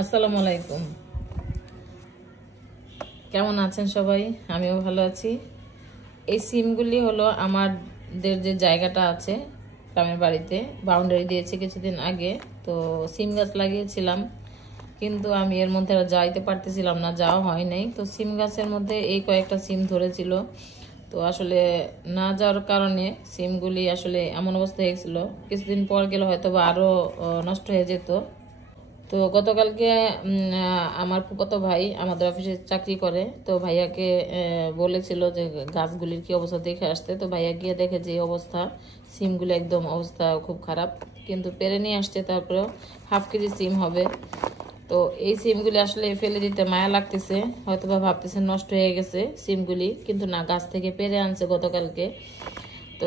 আসসালামু আলাইকুম। কেমন আছেন সবাই? আমিও ভালো আছি। এই সিমগুলি হলো আমাদের যে জায়গাটা আছে গ্রামের বাড়িতে বাউন্ডারি দিয়েছে কিছুদিন আগে, তো সিম গাছ লাগিয়েছিলাম, কিন্তু আমি এর মধ্যে আর যাইতে পারতেছিলাম না, যাওয়া হয় নাই। তো সিম গাছের মধ্যে এই কয়েকটা সিম ধরেছিল, তো আসলে না যাওয়ার কারণে সিমগুলি আসলে এমন অবস্থা হয়ে গেছিলো, কিছুদিন পর গেলে হয়তো বা আরও নষ্ট হয়ে যেত। তো গতকালকে আমার ফুফাতো ভাই আমাদের অফিসে চাকরি করে, তো ভাইয়াকে বলেছিল যে গাছগুলির কি অবস্থা দেখে আসতে। তো ভাইয়া গিয়ে দেখে যে অবস্থা, সিমগুলো একদম অবস্থা খুব খারাপ, কিন্তু পেরে নিয়ে আসছে। তারপরেও হাফ কেজি সিম হবে। তো এই সিমগুলি আসলে ফেলে দিতে মায়া লাগতেছে, হয়তো বা ভাবতেছে নষ্ট হয়ে গেছে সিমগুলি, কিন্তু না, গাছ থেকে পেরে আনছে গতকালকে। তো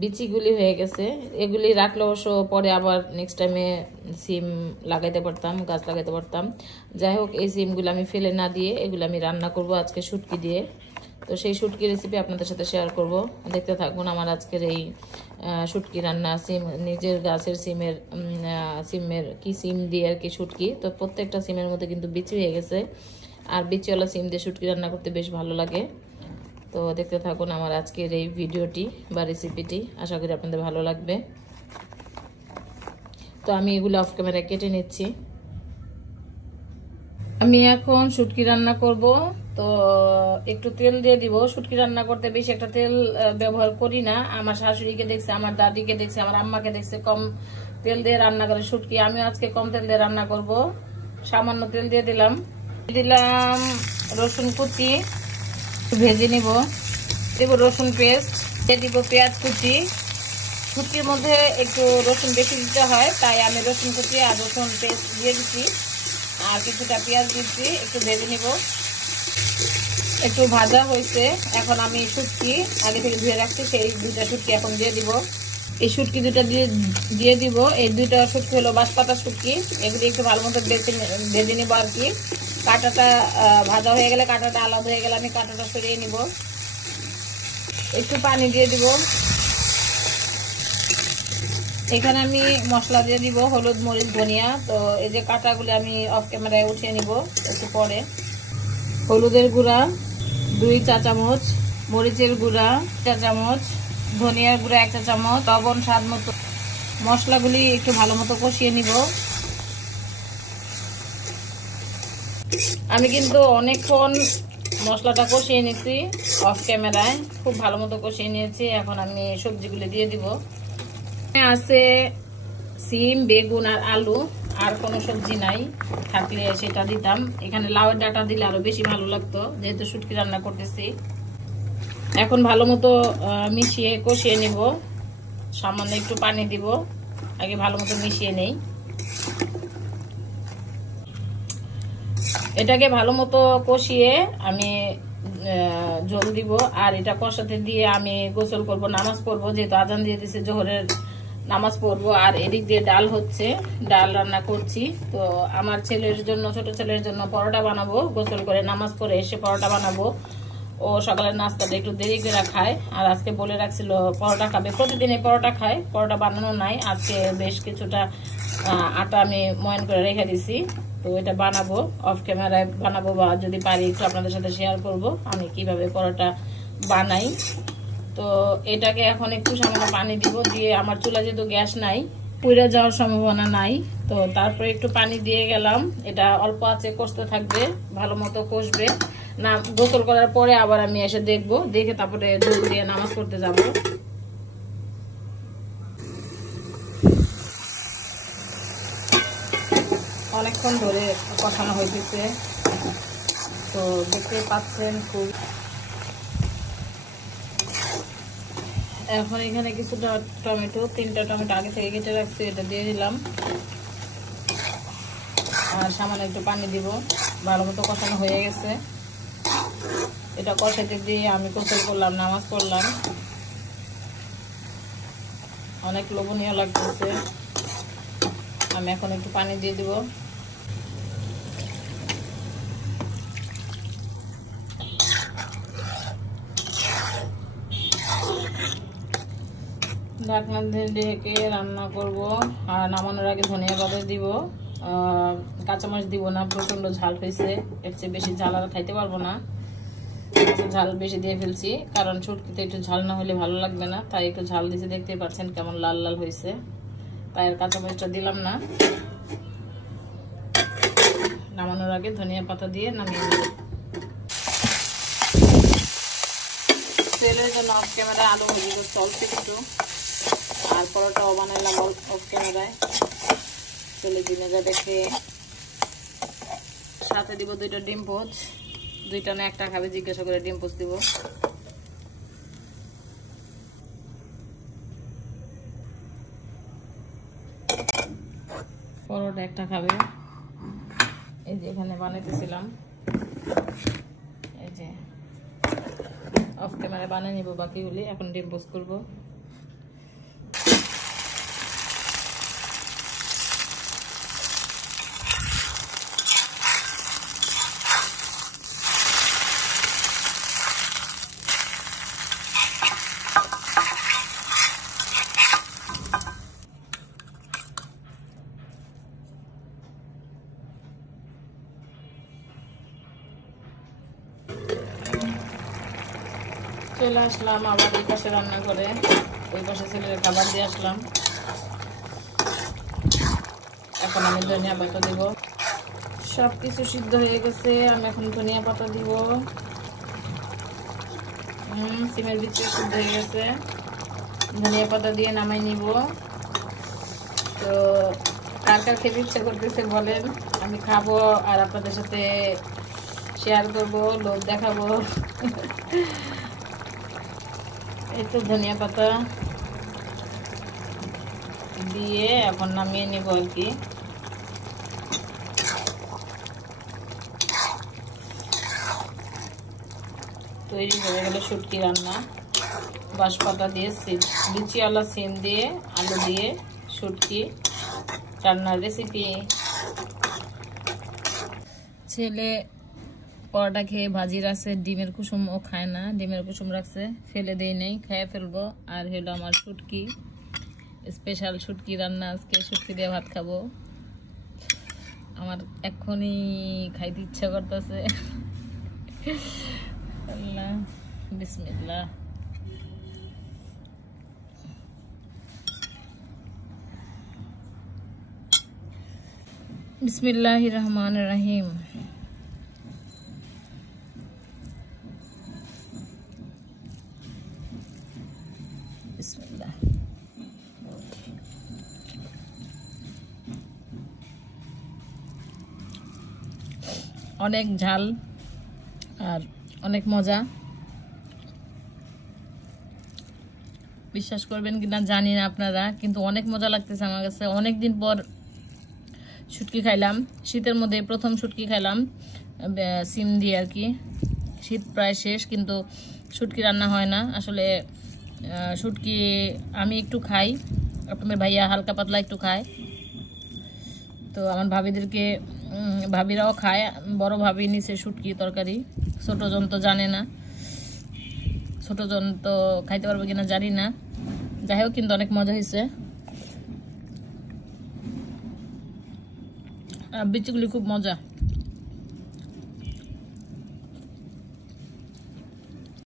বিচিগুলি হয়ে গেছে, এগুলি রাখলে অবশ্য পরে আবার নেক্সট টাইমে সিম লাগাইতে পারতাম, গাছ লাগাইতে পারতাম। যাই হোক, এই সিমগুলো আমি ফেলে না দিয়ে এগুলো আমি রান্না করব আজকে শুটকি দিয়ে। তো সেই শুটকি রেসিপি আপনাদের সাথে শেয়ার করব, দেখতে থাকুন আমার আজকের এই শুটকি রান্না। সিম নিজের গাছের সিমের সিম দিয়ে আর কি শুটকি। তো প্রত্যেকটা সিমের মধ্যে কিন্তু বিচি হয়ে গেছে, আর বিচিওয়ালা সিম দিয়ে শুটকি রান্না করতে বেশ ভালো লাগে। তো দেখতে থাকুন আমার আজকের এই ভিডিওটি বা রেসিপিটি, আশা করি আপনাদের ভালো লাগবে। তো আমি এগুলো অফ ক্যামেরায় কেটে নিচ্ছি। আমি এখন শুটকি রান্না করব, তো একটু তেল দিয়ে দিব। শুটকি রান্না করতে বেশি একটা তেল ব্যবহার করি না। আমার শাশুড়িকে দেখছে, আমার দাদিকে দেখছে, আমার আম্মাকে দেখছে কম তেল দিয়ে রান্না করে শুটকি। আমিও আজকে কম তেল দিয়ে রান্না করব। সামান্য তেল দিয়ে দিলাম রসুন কুচি, ভেজে নিব। দেব রসুন পেস্ট, দিয়ে দিব পেঁয়াজ কুচি। শুটকির মধ্যে একটু রসুন বেশি দিতে হয়, তাই আমি রসুন কুচি আর রসুন পেস্ট দিয়ে দিচ্ছি। আর কিছুটা পেঁয়াজ দিচ্ছি, একটু ভেজে নিব। একটু ভাজা হয়েছে, এখন আমি শুটকি আগে থেকে ধুয়ে রাখছি, সেই দুইটা শুটকি এখন দিয়ে দিব। এই শুটকি দুটা দিয়ে দিব। এই দুইটা শুটকি হলো বাঁশপাতা শুটকি, এগুলি একটু ভালো মতো ভেজে নিব আর কি। কাঁটাটা ভাজা হয়ে গেলে, কাঁটাটা আলাদা হয়ে গেলে আমি কাঁটাটা সরিয়ে নিব। একটু পানি দিয়ে দিব। এখানে আমি মশলা দিয়ে দিব হলুদ, মরিচ, ধনিয়া। তো এই যে কাঁটাগুলি আমি অফ ক্যামেরায় উঠিয়ে নিব একটু পরে। হলুদের গুঁড়া 2 চা চামচ, মরিচের গুঁড়া 1 চা চামচ, ধনিয়ার গুঁড়া 1 চা চামচ, লবণ স্বাদ মতো। মশলাগুলি একটু ভালো মতো কষিয়ে নিব। আমি কিন্তু অনেকক্ষণ মশলাটা কষিয়ে নিয়েছি অফ ক্যামেরায়, খুব ভালো মতো কষিয়ে নিয়েছি। এখন আমি সবজিগুলি দিয়ে দিব। আছে সিম, বেগুন আর আলু, আর কোনো সবজি নাই, থাকলে সেটা দিতাম। এখানে লাউয়ের ডাঁটা দিলে আরো বেশি ভালো লাগতো, যেহেতু শুটকি রান্না করতেছি। এখন ভালো মতো মিশিয়ে কষিয়ে নিব। সামান্য একটু পানি দিব, আগে ভালো মতো মিশিয়ে নেই। এটাকে ভালো মতো কষিয়ে আমি জল দিব। আর এটা কষাতে দিয়ে আমি গোসল করব, নামাজ পড়বো, যেহেতু আজান দিয়ে দিছে জোহরের নামাজ পড়বো। আর এদিক দিয়ে ডাল হচ্ছে, ডাল রান্না করছি। তো আমার ছেলের জন্য, ছোট ছেলের জন্য পরোটা বানাবো, গোসল করে নামাজ পড়ে এসে পরোটা বানাবো। ও সকালের নাস্তাটা একটু দেরি করে খায়, আর আজকে বলে রাখছিল পরোটা খাবে। প্রতিদিনই পরোটা খায়, পরোটা বানানো নাই। আজকে বেশ কিছুটা আটা আমি ময়ান করে রেখে দিছি, তো এটা বানাবো, অফ ক্যামেরায় বানাবো, বা যদি পারি একটু আপনাদের সাথে শেয়ার করব আমি কিভাবে পরোটা বানাই। তো এটাকে এখন একটু সামান্য পানি দিব, দিয়ে আমার চুলা যেহেতু গ্যাস নাই, পুড়ে যাওয়ার সম্ভাবনা নাই, তো তারপরে একটু পানি দিয়ে গেলাম। এটা অল্প আঁচে কষতে থাকবে, ভালো মতো কষবে। না, গোসল করার পরে আবার আমি এসে দেখবো, দেখে তারপরে ঝোল দিয়ে নামাজ পড়তে যাব। অনেকক্ষণ ধরে কষানো হইতেছে, তো দেখতে পাচ্ছেন খুব। এখন এখানে কিছুটা টমেটো, 3টা টমেটো আগে থেকে কেটে রাখছি, এটা দিয়ে দিলাম। আর সামান্য একটু পানি দিব। ভালো মতো কষানো হয়ে গেছে। এটা কষাতে দিয়ে আমি গোসল করলাম, নামাজ পড়লাম। অনেক লোভনীয় লাগতেছে। আমি এখন একটু পানি দিয়ে দিব। ঢাকনা দিয়ে ঢেকে রান্না করব। আর নামানোর আগে ধনিয়া পাতা দিব। কাঁচামরিচ দিব না, প্রচন্ড ঝাল হয়েছে, এর চেয়ে বেশি ঝাল আর খাইতে পারবো না। ঝাল বেশি দিয়ে ফেলছি, কারণ শুটকিতে একটু ঝাল না হলে ভালো লাগবে না, তাই একটু ঝাল দিয়েছে। দেখতে পাচ্ছেন কেমন লাল লাল হয়েছে, তাই আর কাঁচামরিচটা দিলাম না। নামানোর আগে ধনিয়া পাতা দিয়ে নামিয়ে নেব। তেলের জন্য অফ ক্যামেরায় আলু ভাজি করতে অল্প একটু, আর পরোটাও বানাইলাম অফ ক্যামেরায়। চলে দিনে দেখে সাথে দিব 2টা ডিম পোচ, 2টা না 1টা খাবে জিজ্ঞাসা করে ডিম পোচ দিব। পরোটা 1টা খাবে, এই যে এখানে বানাইতেছিলাম, এই যে অফ ক্যামেরায় বানিয়ে নিব বাকিগুলি। এখন ডিম পোচ করবো। চলে আসলাম আবার এই পাশে রান্না করে, ওই পাশে ছেলের খাবার দিয়ে আসলাম। এখন আমি ধনিয়া পাতা দিব। সবকিছু সিদ্ধ হয়ে গেছে, আমি এখন ধনিয়া পাতা দিব। সিমের ভিতরে সিদ্ধ হয়ে গেছে, ধনিয়া পাতা দিয়ে নামাই নিব। তো কার কার খেতে ইচ্ছা করতেছে বলেন, আমি খাবো আর আপনাদের সাথে শেয়ার করবো, লোভ দেখাবো। এই তো ধনিয়া পাতা দিয়ে এখন নামিয়ে নিব আর কি। তৈরি হয়ে গেল শুটকি রান্না। বাঁশপাতা দিয়ে লিচিওয়ালা সিম দিয়ে আলু দিয়ে শুটকি রান্নার রেসিপি। ছেলে পরোটা খেয়ে ভাজি রাখছে, ডিমের কুসুম ও খায় না, ডিমের কুসুম রাখছে, ফেলে দেই নেই, খেয়ে ফেলবো। আর হলো আমার শুটকি, স্পেশাল শুটকি রান্না আজকে, শুটকি দিয়ে ভাত খাবো। আমার এখনই খাইতে ইচ্ছা করতেছে। আল্লাহ, বিসমিল্লাহ। বিসমিল্লাহির রহমানির রহিম। বিসমিল্লাহ। অনেক ঝাল আর অনেক মজা। বিশ্বাস করবেন কিনা জানি না আপনারা, কিন্তু অনেক মজা লাগতেছে আমার কাছে। অনেকদিন পর শুটকি খাইলাম, শীতের মধ্যে প্রথম শুটকি খাইলাম সিম দিয়ে আর কি। শীত প্রায় শেষ, কিন্তু শুটকি রান্না হয় না আসলে। শুটকি আমি একটু খাই, আপনাদের ভাইয়া হালকা পাতলা একটু খায়। তো আমার ভাবিদেরকে, ভাবিরাও খায়। বড় ভাবি নিচে শুটকি তরকারি, ছোট জন তো জানে না, ছোট জন তো খাইতে পারবে কিনা জানি না। যাই হোক, কিন্তু অনেক মজা হয়েছে। বিচিগুলি খুব মজা।